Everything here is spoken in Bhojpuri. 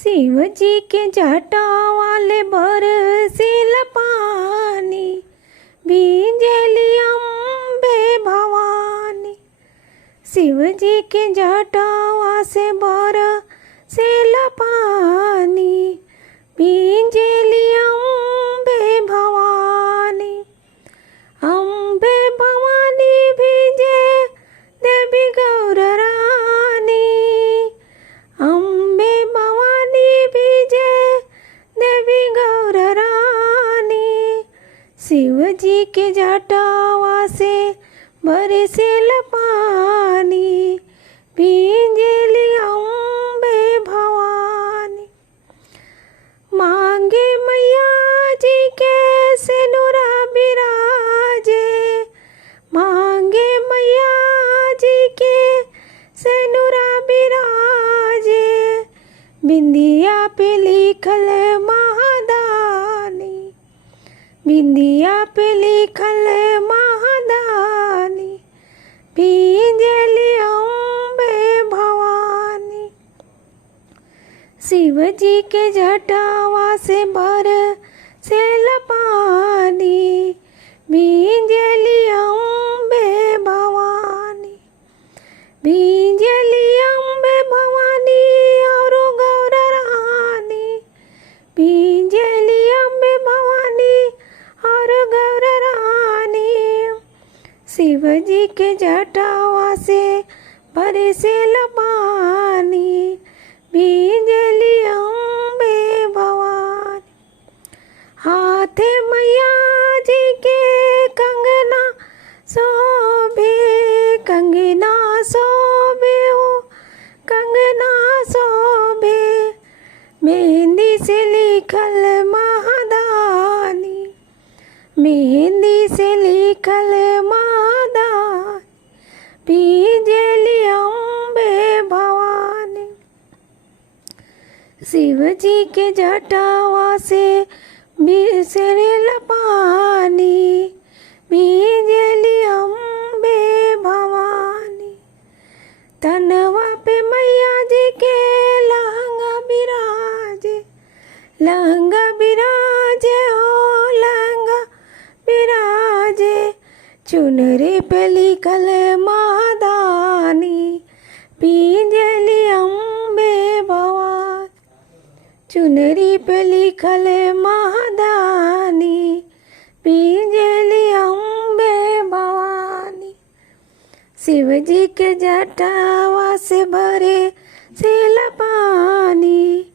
शिव जी के जटा वाले बरसिल पानी, भींजेली अम्बे भवानी। शिव जी के जटावा से बरसिल पानी, भींजेली अम्बे भवानी। अम्बे भवानी भीजे देवी गौर रानी, अम्बे भवानी भीजे देवी गौर रानी। शिव जी के जटावा से बरसिल पानी, भींजेली अम्बे भवानी। मांगे मैया जी के सिनुरा बिराजे, मांगे मैया जी के सिनुरा बिराजे। बिंदिया पे लिखल महादानी, बिंदिया पे लिखल महादानी, भींजेली अम्बे भवानी। शिव जी के जटावा से बरसिल पानी, भींजेली अम्बे भवानी। भींजेली अम्बे भवानी और गौर रानी, भींजेली अम्बे भवानी और गौर रानी। शिव जी के जटावा से बरसिल पानी, भींजेली अम्बे भवानी। हाथे मैया जी के कंगना शोभे, कंगना शोभे हो, कंगना शोभे। मेहंदी से लिखल महादानी, मेहंदी से लिखल महादानी, भींजेली अम्बे भवानी। शिव जी के जटावा से बरसिल पानी, भींजेली अम्बे भवानी। तनवा पे मैया जी के लहंगा बिराजे, लहंगा बिराजे हो, लहंगा बिराजे। चुनरी पे लिखल महादानी, भींजेली अम्बे भवानी। चुनरी पे लिखल महादानी, भींजेली अम्बे भवानी। शिव जी के जटावा से बरसिल पानी,